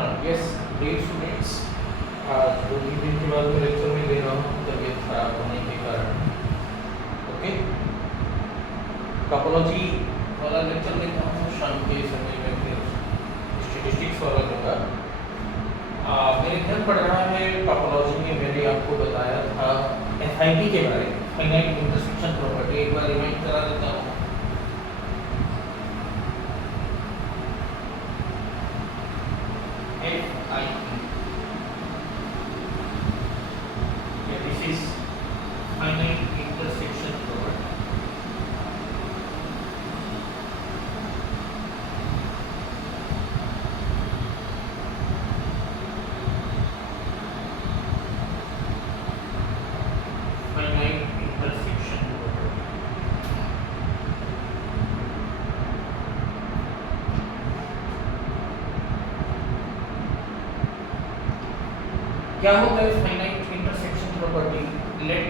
हाँ yes date students, आज 2-3 दिन के बाद मैं लेक्चर में दे रहा हूँ तबीयत खराब होने के कारण। ओके, टोपोलॉजी वाला लेक्चर लेता हूँ शाम के समय में, फिर स्टैटिस्टिक्स वाला लूँगा। मेरे ध्यान पड़ रहा है टोपोलॉजी में मैंने आपको बताया था FIP के बारे में, फाइनाइट इंटरसेक्शन प्रॉपर्टी। एक बार रिमाइंड करा देता हूँ। This is finite intersection property. Finite intersection property. क्या होता है finite intersection property? Let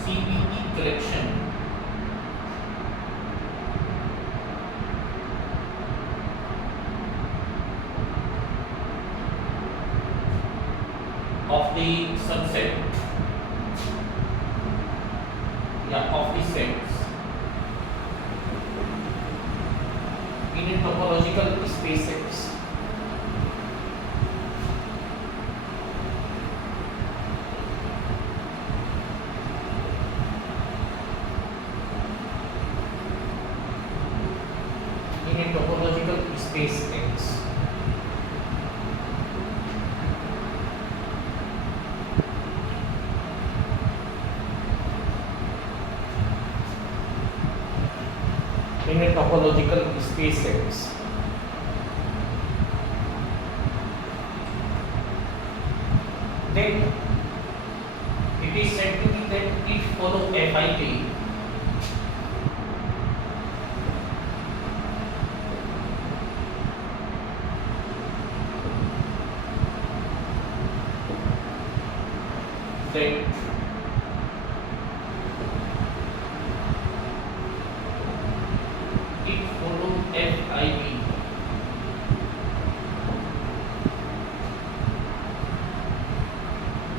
C be the collection of the subset of the sets in a topological space X. In a topological space X. In a topological space X. Then it is said to be that it follow FIP that it follow FIP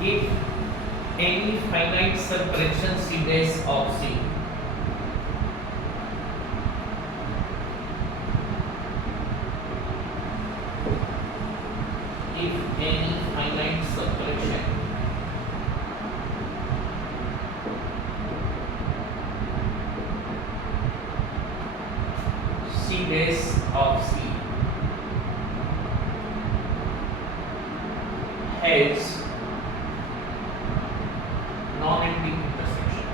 if any finite subfraction C dash of C if any finite subfraction C dash of C has non-empty intersection,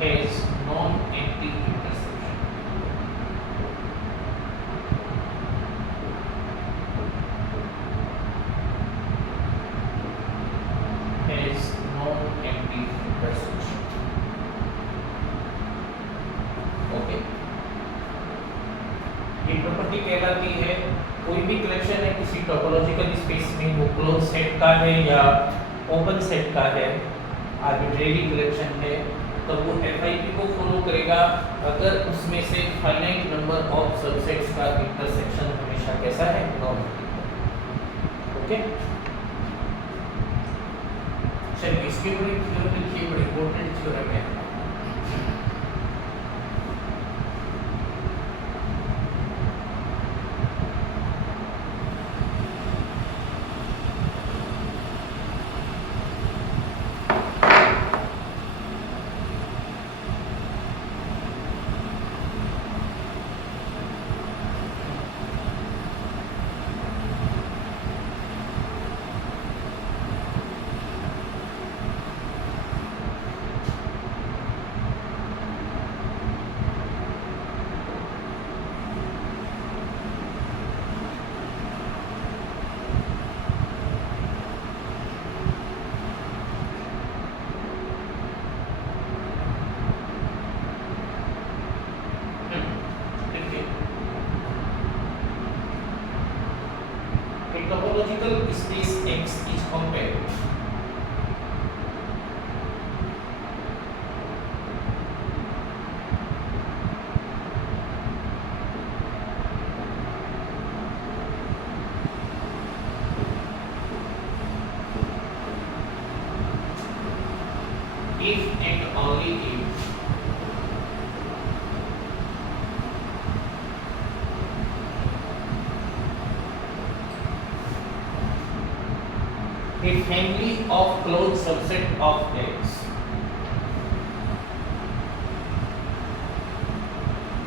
has non-empty intersection, has non-empty intersection. Okay, ये प्रॉपर्टी कहलाती है कोई भी कलेक्शन है किसी topological space में, वो close set का है या ओपन सेट का है, आर्बिट्रेरी कलेक्शन है, तो वो FIP को फॉलो करेगा अगर उसमें से फाइनाइट नंबर ऑफ सबसेट्स का इंटरसेक्शन हमेशा कैसा है, नॉन। ओके, चलिए इसके बड़े थ्योरम लिखिए, बड़े इंपॉर्टेंट थ्योरम है। A family of closed subset of X.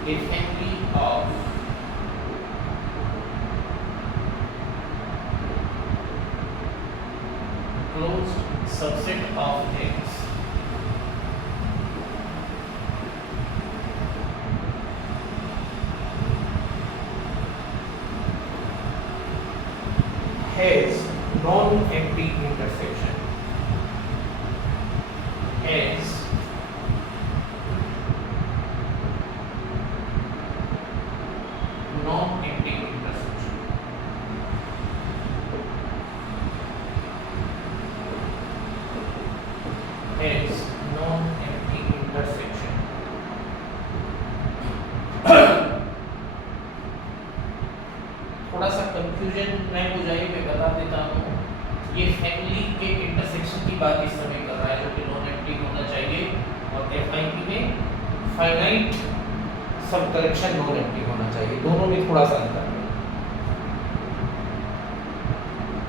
A family of closed subset of X has non-empty intersection. Has non-empty intersection. Has non-empty intersection. थोड़ा सा कंफ्यूजन न हो जाए, मैं बता देता हूँ। ये फैमिली के इंटरसेक्शन की बात इस समय कर रहा है, जो कि नॉन एम्प्टी होना चाहिए, और एफआईपी में फाइनाइट सब कलेक्शन नॉन एम्प्टी होना चाहिए। दोनों में थोड़ा सा अंतर है।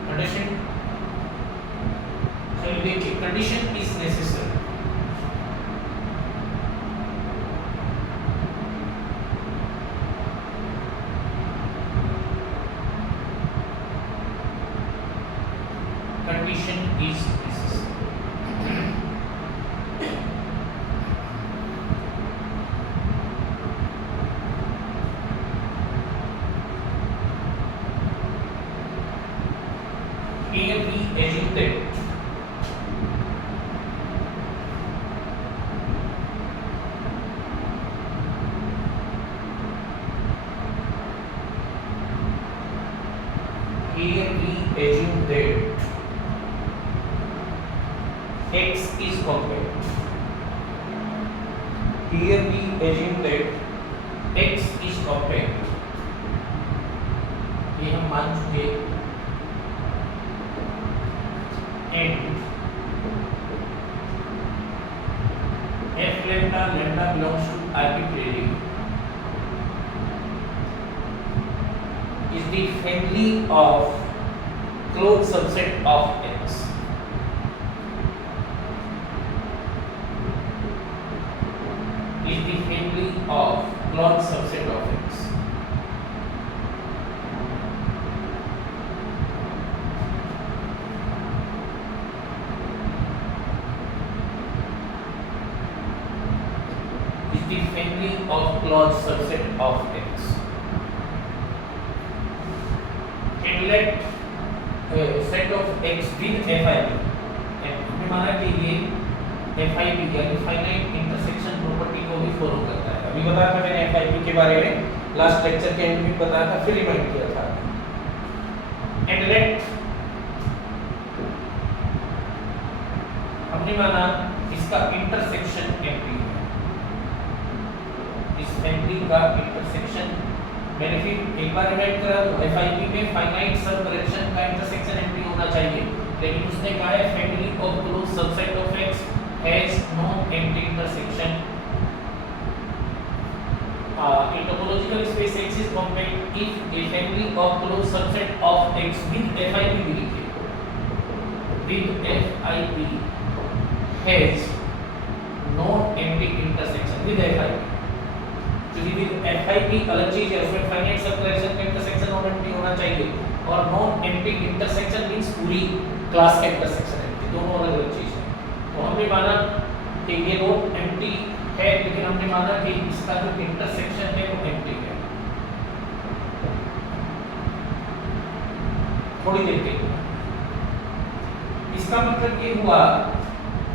कंडीशन चलिए देखिए, condition is necessary. Condition is necessary. Here we assume that X is compact. Here we assume that X is compact. ये हम मान चुके। And F lambda belongs to arbitrary is the family of closed subset of X. Is the family of closed subset of X. Is the family of closed subset of X. And let set of X with FIP. हमने माना कि ये FIP यानी finite intersection property को भी फॉलो करता है। अभी बताया था मैंने FIP के बारे में, लास्ट लेक्चर के एंड में बताया था, फिर रिमाइंड किया था। एंड लेट हमने माना इसका इंटरसेक्शन एम्प्टी है। इस फैमिली का इंटरसेक्शन मैंने फिर एक बार रिमाइंड करा, तो FIP में फाइनाइट सब कलेक्शन का इंटरसेक्शन एम्प्टी होना चाहिए, लेकिन उसने कहा है family of closed subset of X has no empty intersection. In topological space X is compact if a family of closed subset of X with FIP भी लिखे, with FIP has no empty intersection with FIP। क्योंकि with FIP अलग चीज है, उसमें फाइनाइट सब कलेक्शन का intersection non empty होना चाहिए, और नॉन एम्प्टी इंटरसेक्शन मींस पूरी क्लास का इंटरसेक्शन है, दोनों अलग अलग चीज है। तो हमने माना कि ये नोड एम्प्टी है, लेकिन हमने माना कि इसका जो इंटरसेक्शन है वो एम्प्टी है। थोड़ी देर के लिए इसका मतलब ये हुआ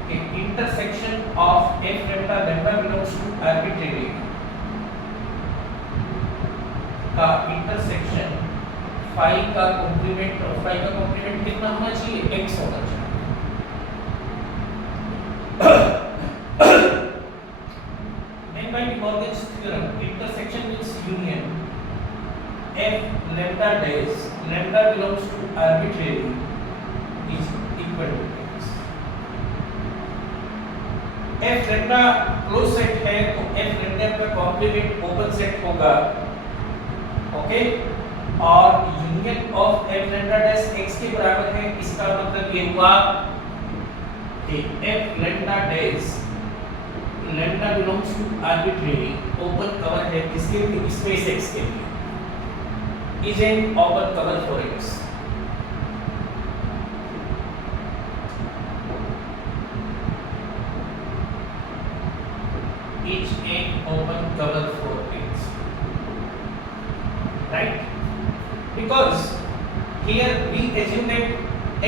कि intersection of F lambda belongs to arbitrary का इंटरसेक्शन फाई का कॉम्प्लीमेंट, और फाई का कॉम्प्लीमेंट कितना होना चाहिए? X होना चाहिए। And by De Morgan's theorem, intersection means union. F lambda dash lambda belongs to arbitrary is equal to X. F lambda close set है, तो F lambda का कॉम्प्लीमेंट ओपन सेट होगा, ओके। और union of F lambda dash x के बराबर है, इसका मतलब ये हुआ कि F lambda dash lambda belongs to arbitrary open cover है किसके लिए, स्पेस x के लिए, is an open cover for x। Is an open cover for x, right? Because here we assume that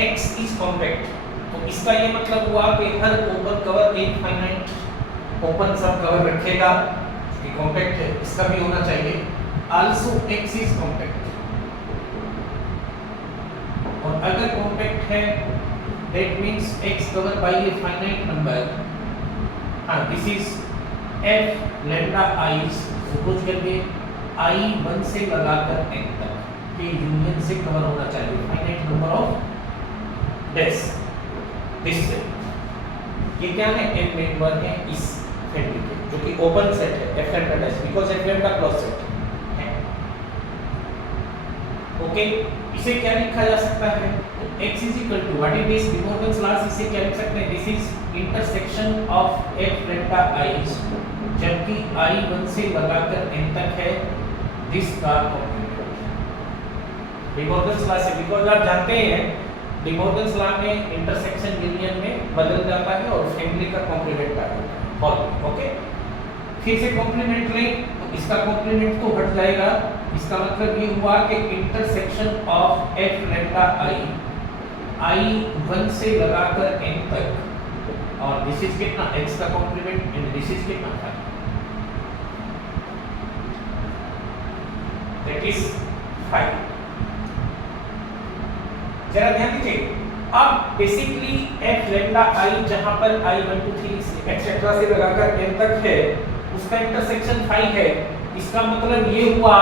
x is compact, तो इसका ये मतलब हुआ कि हर ओपन कवर एक फाइनाइट ओपन सब कवर रखेगा कि कॉम्पैक्ट है, इसका भी होना चाहिए। Also x is compact, और अगर कॉम्पैक्ट है that means x covered by a finite number, this is f lambda I, suppose करिए I 1 से लगाकर n तक के यूनियन से कवर होना चाहिए finite number of dash this set. ये क्या है, n मेंबर है इस फैमिली के जो कि ओपन सेट है f lambda dash, because f lambda close set है। ओके, इसे क्या लिखा जा सकता है, x is equal to what is this, De Morgan's law, इसे क्या लिख सकते हैं, this is intersection of f lambda I, जबकि I 1 से लगाकर n तक है, दिस का कॉम्प्लीमेंट डी मॉर्गन्स लॉ से, बिकॉज़ आप जानते हैं डी मॉर्गन्स लॉ में इंटरसेक्शन यूनियन में बदल जाता है और फैमिली का कॉम्प्लीमेंट आता है। ओके, फिर से कॉम्प्लीमेंट लें तो इसका कॉम्प्लीमेंट तो हट जाएगा, इसका मतलब ये हुआ कि intersection of f lambda I 1 से लगाकर n तक, और दिस इज कितना, x का कॉम्प्लीमेंट, एंड दिस इज कितना था, दैट इज 5। जरा ध्यान दीजिए, अब बेसिकली f lambda I जहां पर I 1 2 3 एक्सेट्रा से लगाकर n तक है, उसका इंटरसेक्शन 5 है। इसका मतलब ये हुआ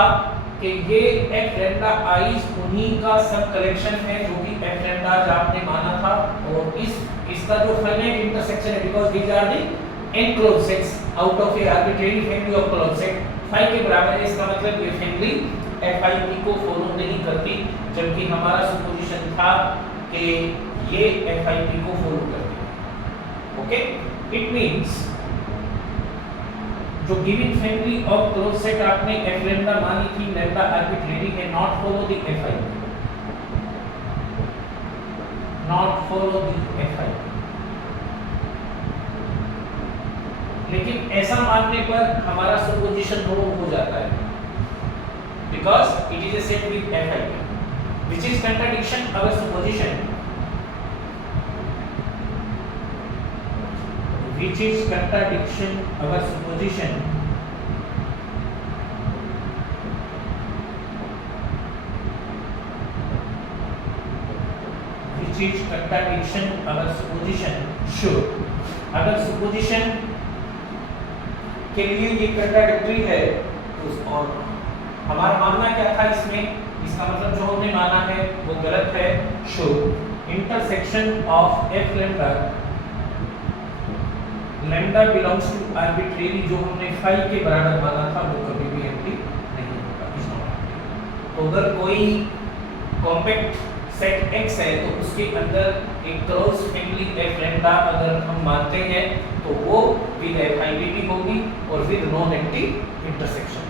कि ये f lambda I उन्हीं का सब कलेक्शन है जो कि f lambda आपने माना था, और इसका जो फाइनाइट इंटरसेक्शन है, because these are the n close sets out of a arbitrary family of close set 5 के बराबर है। इसका मतलब ये फैमिली FIP को फॉलो नहीं करती, जबकि हमारा सुपोजिशन था कि ये FIP को फॉलो करती है। ओके, इट मींस जो given family of close set आपने f lambda मानी थी, lambda आर्बिट्रेरी है, not follow the FIP, not follow the FIP। लेकिन ऐसा मानने पर हमारा सुपोजिशन रॉन्ग हो जाता है, because it is a set with FIP, which is contradiction our supposition, which is contradiction our supposition, which is contradiction our supposition sure। अगर सुपोजिशन के लिए ये कंट्राडिक्टरी है तो और हमारा मानना क्या था इसमें, इसका मतलब जो हमने माना है वो गलत है। Show intersection of f lambda lambda belongs to arbitrary, जो हमने 5 के बराबर माना था, वो कभी भी एम्प्टी नहीं होगा। तो अगर कोई कॉम्पैक्ट सेट x है तो उसके अंदर एक क्लोज फैमिली f lambda अगर हम मानते हैं तो वो विद FIP भी होगी और विद नॉन एम्प्टी इंटरसेक्शन।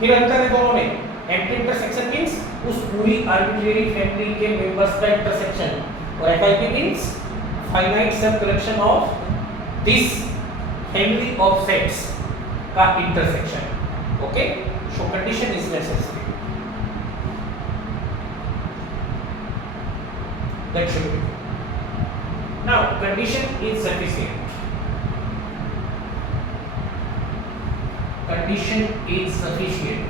फिर अंतर है दोनों में, एम्प्टी इंटरसेक्शन मींस उस पूरी आर्बिट्रेरी फैमिली के मेंबर्स का इंटरसेक्शन, और FIP means finite subcollection of this family of sets का intersection. Okay, so condition is necessary, that should be। now condition is sufficient, condition is sufficient,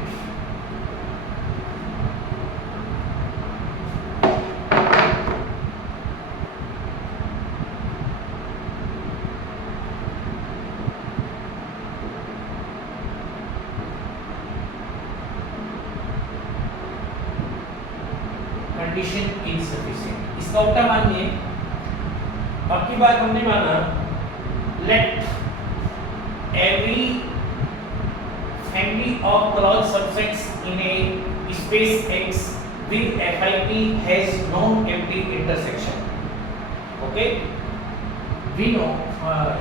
condition is sufficient। इसका उल्टा मानिए, अब की बार हमने माना let every family of closed subsets in a space X with FIP has non-empty intersection. Okay, we know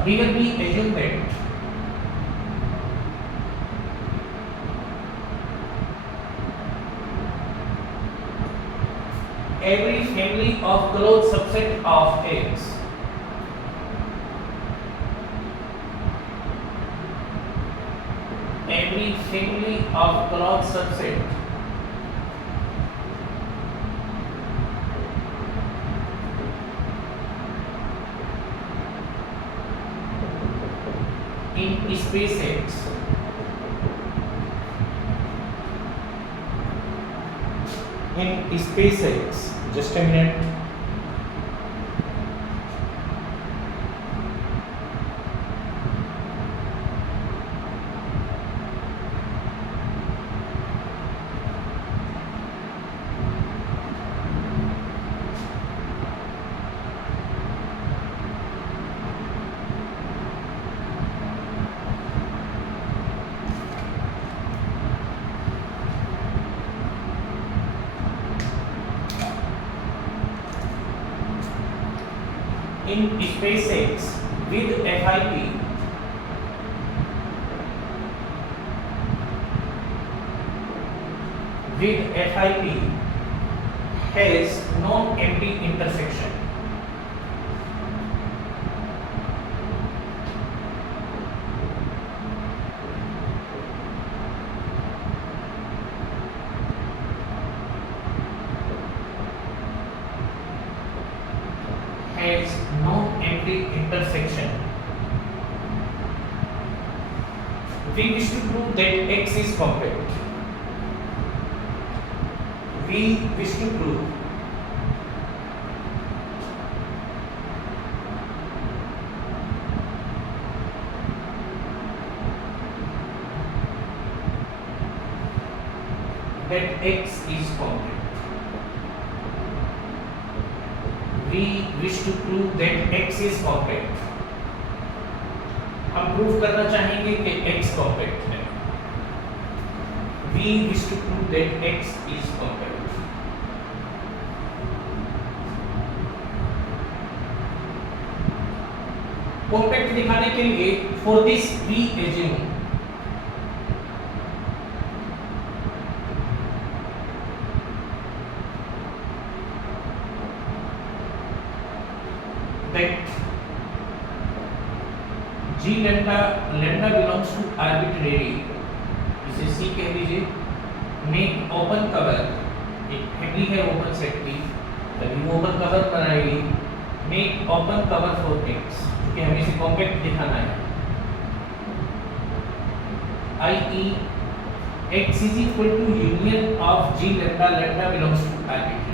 here we assume that every family of closed subset of X every family of closed subset in space X just a minute. In space X with FIP has non-empty intersection. Has non-empty intersection. We wish to prove that X is compact. We wish to prove that X is compact. We wish to prove that X is compact. हम प्रूव करना चाहेंगे कि X compact है. We wish to prove that X is compact. Compact दिखाने के लिए for this we assume that G lambda belongs to arbitrary, इसे C कह लीजिए, make open cover, एक फैमिली है ओपन सेट की, तभी वो ओपन कवर बनाएगी, make open cover for X, क्योंकि हमें इसे कॉम्पैक्ट दिखाना है, i.e. X is equal to union of G lambda belongs to arbitrary.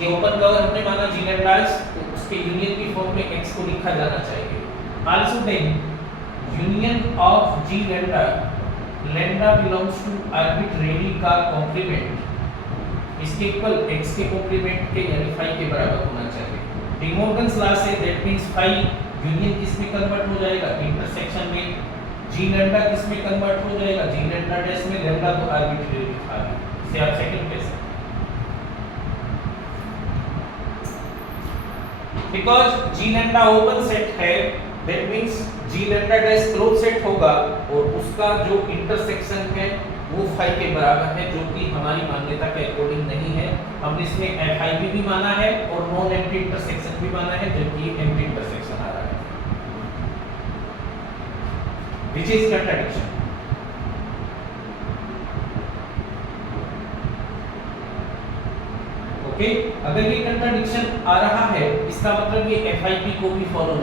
ये ओपन कवर हमने माना G lambda, उसके यूनियन की फॉर्म में X को लिखा जाना चाहिए. Also then union of G lambda belongs to arbitrary का कॉम्प्लीमेंट इसके इक्वल X के कॉम्प्लीमेंट के यानी phi के बराबर होना चाहिए. D Morgan's law say that means phi union किस में कन्वर्ट हो जाएगा, इंटरसेक्शन में. G lambda किस में कन्वर्ट हो जाएगा, G lambda डैश में. lambda तो आर्बिट्रेरी था, इसे आप सेकंड कह सकते हैं. Because G lambda open set है, that means G lambda dash close set होगा और उसका जो इंटरसेक्शन है वो phi के बराबर है, जो कि हमारी मान्यता के अकॉर्डिंग नहीं है. हमने इसमें FIP भी माना है और नॉन एम्प्टी इंटरसेक्शन भी माना है, जबकि एम्प्टी इंटरसेक्शन आ रहा है, which is contradiction. ओके, अगर ये कंट्राडिक्शन आ रहा है इसका मतलब ये FIP को भी फॉलो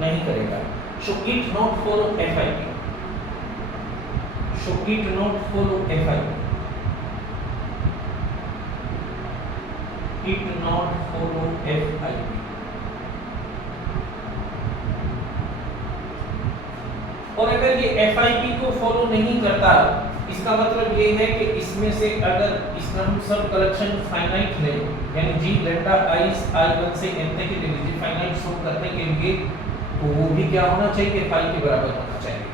नहीं करेगा. So it not follow FIP. So it not follow FIP. It not follow FIP. और अगर ये FIP को फॉलो नहीं करता, इसका मतलब ये है कि इसमें से अगर इसका हम सब कलेक्शन फाइनाइट लें, यानी G lambda i1 से n तक के लिए फाइनाइट शो करने के लिए तो वो भी क्या होना चाहिए, फाई के बराबर होना चाहिए।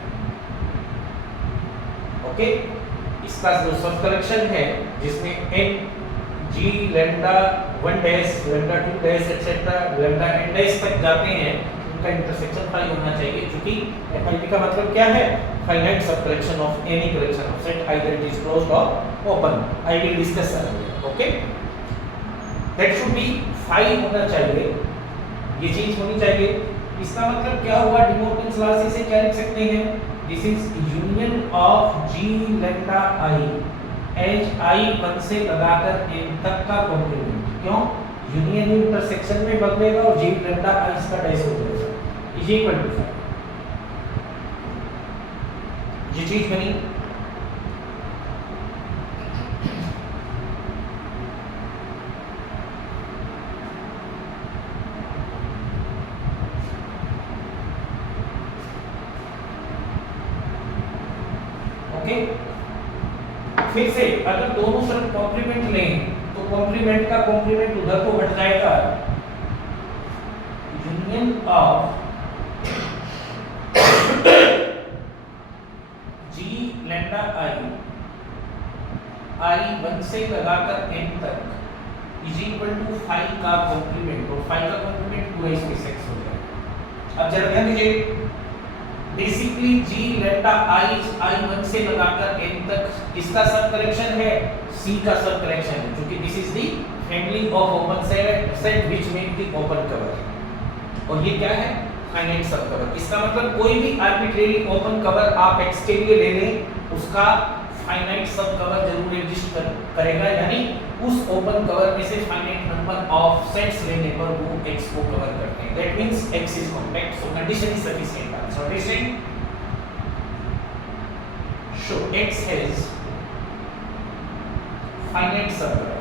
ओके, इसका जो सब करेक्शन है जिसमें n g lambda 1 dash lambda 2 dash etcetera lambda n dash तक जाते हैं, उनका इंटरसेक्शन फाई होना चाहिए, क्योंकि FIP का मतलब क्या है, finite subcollection of any collection of set either it is closed और open. I will discuss that. Okay, that should be फाई होना चाहिए, ये चीज होनी चाहिए। इसका मतलब क्या हुआ, डी मॉर्गन्स लॉ से इसे क्या लिख सकते हैं, this is union of g lambda i as i 1 से लगाकर n तक का कॉम्प्लीमेंट। क्यों, यूनियन इंटरसेक्शन में बदलेगा और g लैम्डा i इसका डैश हो जाएगा, इज इक्वल टू 5। ये चीज बनी। ओके, फिर से अगर दोनों तरफ कॉम्प्लीमेंट लें तो कॉम्प्लीमेंट का कॉम्प्लीमेंट उधर को हट जाएगा, union of g lambda i 1 से लगाकर n तक इज इक्वल टू 5 का कॉम्प्लीमेंट, और 5 का कॉम्प्लीमेंट पूरा इसमें सेक्स हो जाएगा। अब जरा ध्यान दीजिए, बेसिकली g लैम्डा i 1 से लगाकर n तक इसका सब करेक्शन है, c का सब करेक्शन है, क्योंकि this is the family of open set which make the open cover, और ये क्या है, फाइनाइट सब कवर। इसका मतलब कोई भी आर्बिट्रेरी ओपन कवर आप x के लिए ले लें, उसका फाइनाइट सब कवर जरूर एग्जिस्ट करेगा, यानी उस ओपन कवर में से फाइनाइट नंबर ऑफ सेट्स लेने पर वो x को कवर करते हैं। That means x is compact, so condition is sufficient. Solution show x has finite subcover,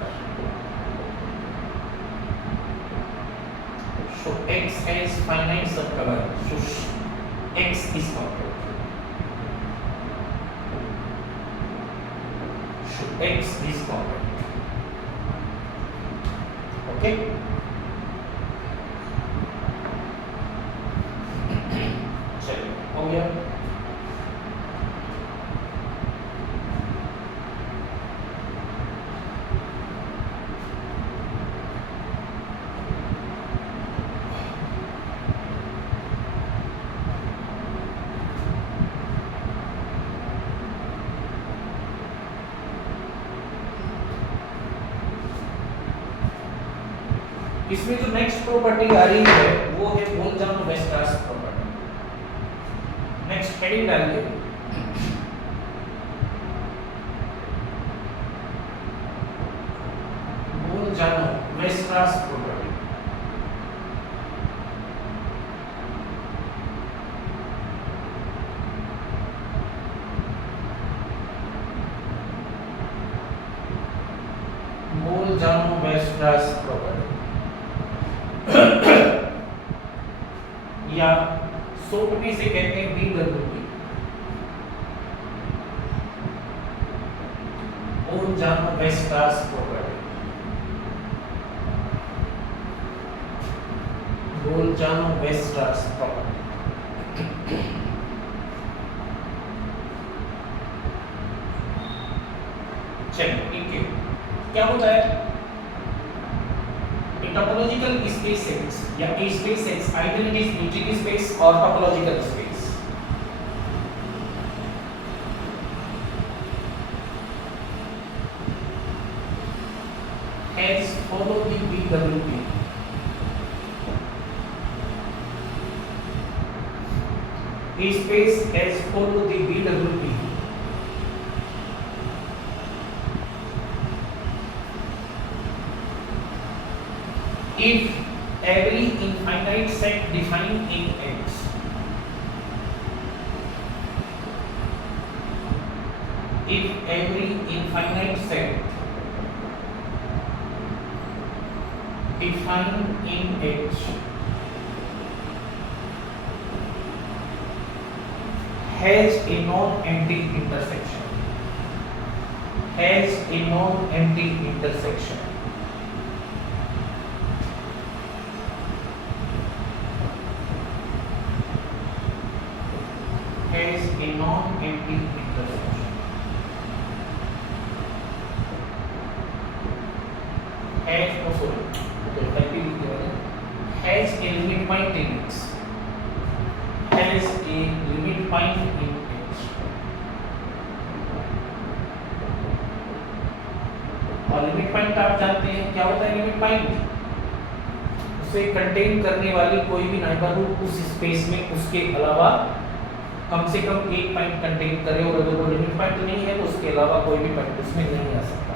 so x has finite subcover, so x is compact, so x is compact। okay, चलिए हो गया। इसमें जो नेक्स्ट प्रॉपर्टी आ रही है वो है बोल्ट्जमान-वेस्ट्रास प्रॉपर्टी। नेक्स्ट हेडिंग डालिए, बोल्ट्जमान-वेस्ट्रास प्रॉपर्टी। बोल्ट्जमान-वेस्ट्रास प्रॉपर्टी या शॉर्ट में से कहते हैं BWP, बोल्ट्जमान-वेस्ट्रास प्रॉपर्टी, बोल्ट्जमान-वेस्ट्रास प्रॉपर्टी। चलिए ठीक है, क्या होता है, टोपोलॉजिकल स्पेस सेट्स या a space sets either it is Newton space और topological space, has follow the BWP, a space has follow the BWP if every infinite set defined in X if every infinite set defined in X has a non-empty intersection, has a non-empty intersection, empty intersection. Has has a limit point in x. Has a limit point in x. और limit point आप जानते हैं क्या होता है limit point? उसे कंटेन करने वाली कोई भी नेबरहुड उस स्पेस में उसके अलावा कम से कम एक पॉइंट कंटेन करे, और अगर वो लिमिट पॉइंट नहीं है तो उसके अलावा कोई भी पॉइंट उसमें नहीं आ सकता.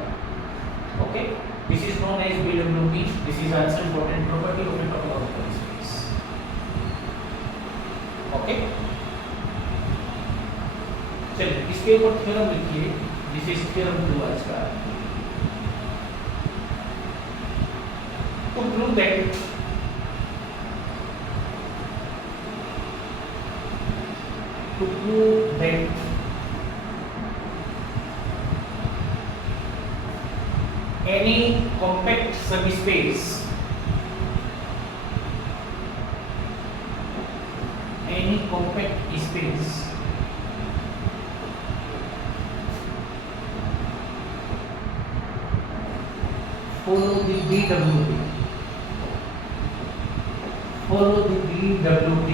Okay, this is known as BWP. This is also important property of a topological space. Okay, चलिए इसके ऊपर थ्योरम लिखिए. दिस इज थ्योरम 2 आज का. To prove that any compact subspace follow the BWP. Follow the BWP.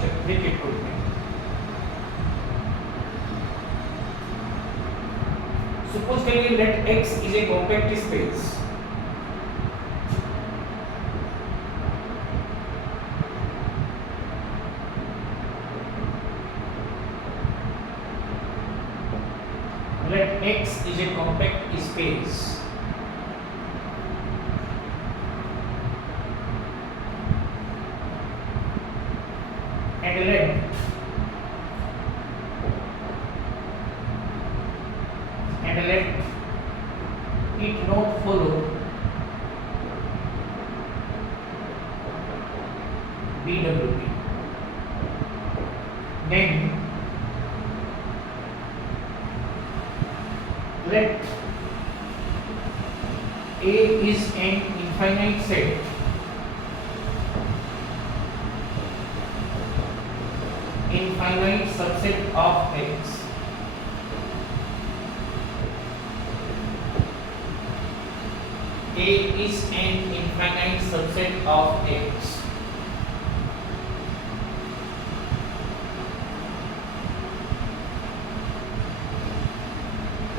Check it out. Suppose that X is a compact space. Let X is a compact space. And let it not follow BWP. Then let A is an infinite set subset of X. A is an infinite subset of X.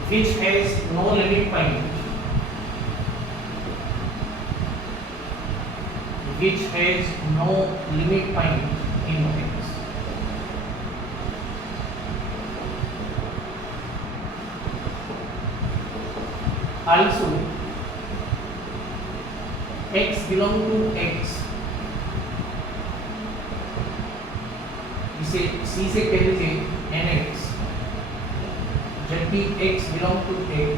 Which has no limit point. Which has no limit point in X. Also, X belong to X. इसे C से कह लीजिए NX. जब भी X belong to X,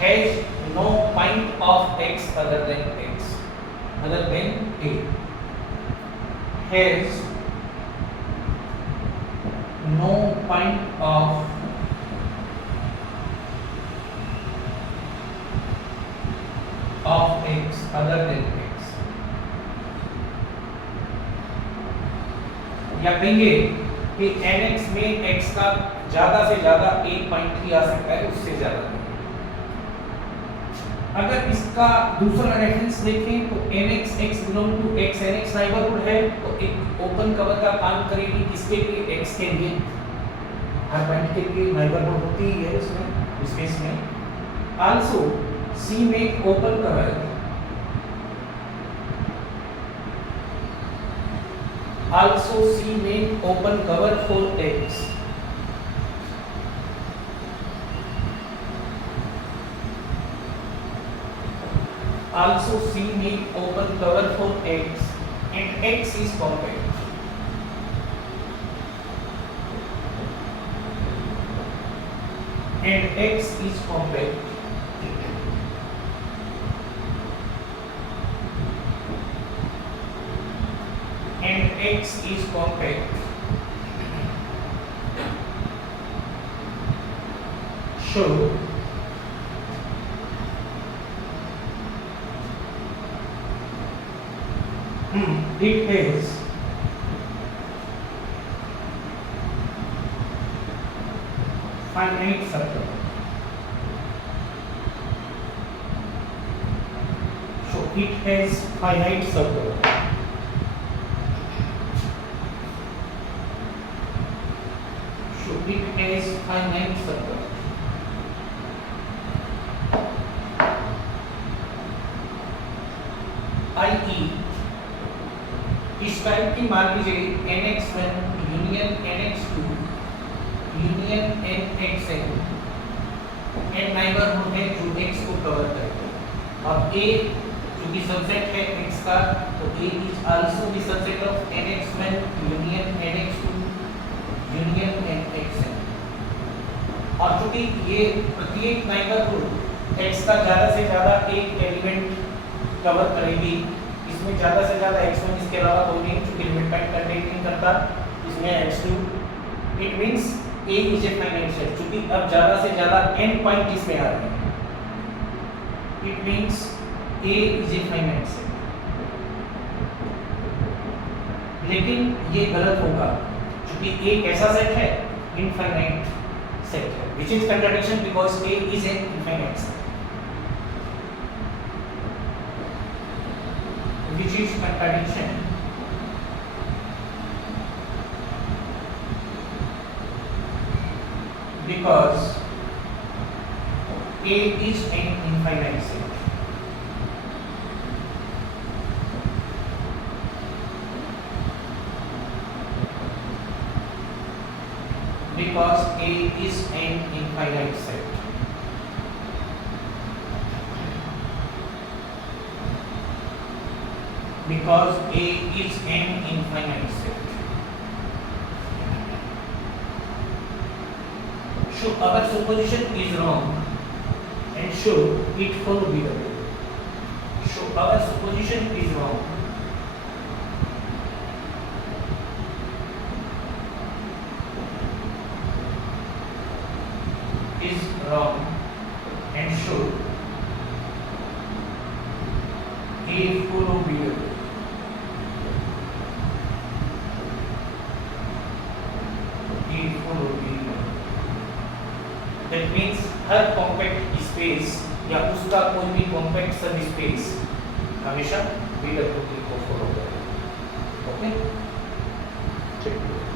has no point of X other than X, other than A. Has no point of X other than X. या कहेंगे कि NX में X का ज्यादा से ज्यादा एक पॉइंट ही आ सकता है, उससे ज्यादा नहीं. अगर इसका दूसरा रेफरेंस देखें तो NX X belong to X NX neighbourhood है, तो एक ओपन कवर का काम करेगी किसके लिए? X के लिए. हर पॉइंट के लिए नेबरहुड होती ही है उसमें स्पेस में. आल्सो C में open cover also C make open cover for X. also C make open cover for X and X is compact. And X is compact. And X is compact. So it has finite circle. So it has finite circle. So it has finite circle. i.e. इस टाइप की मान लीजिए nx1 union nx2 union nxn n neighbourhood है जो x को कवर करते हैं। अब a जो कि सबसेट है x का, तो a is also the subset of nx1 union nx2 union nxn। और चूंकि ये प्रत्येक नेबरहुड x का ज्यादा से ज्यादा एक एलिमेंट कवर करेगी, इसमें ज्यादा से ज्यादा x1 इसके अलावा कोई नहीं, चूंकि लिमिट पॉइंट कंटेन नहीं करता, इसमें x2, it means a is a finite set. चूंकि अब ज्यादा से ज्यादा n पॉइंट इसमें आ रहे हैं, it means a is a finite set. लेकिन ये गलत होगा, क्योंकि a कैसा सेट है? इनफाइनाइट सेट है, which is contradiction because a is an infinite set, which is contradiction because A is an infinite set. Because A is an infinite set. Because A is an infinite set. So our supposition is wrong and so it follow B W. So our supposition is wrong. Is wrong and so A follow B W. That means her compact space या उसका कोई भी कॉम्पैक्ट सब स्पेस हमेशा BW को फॉलो करेगा। ओके, चलिए।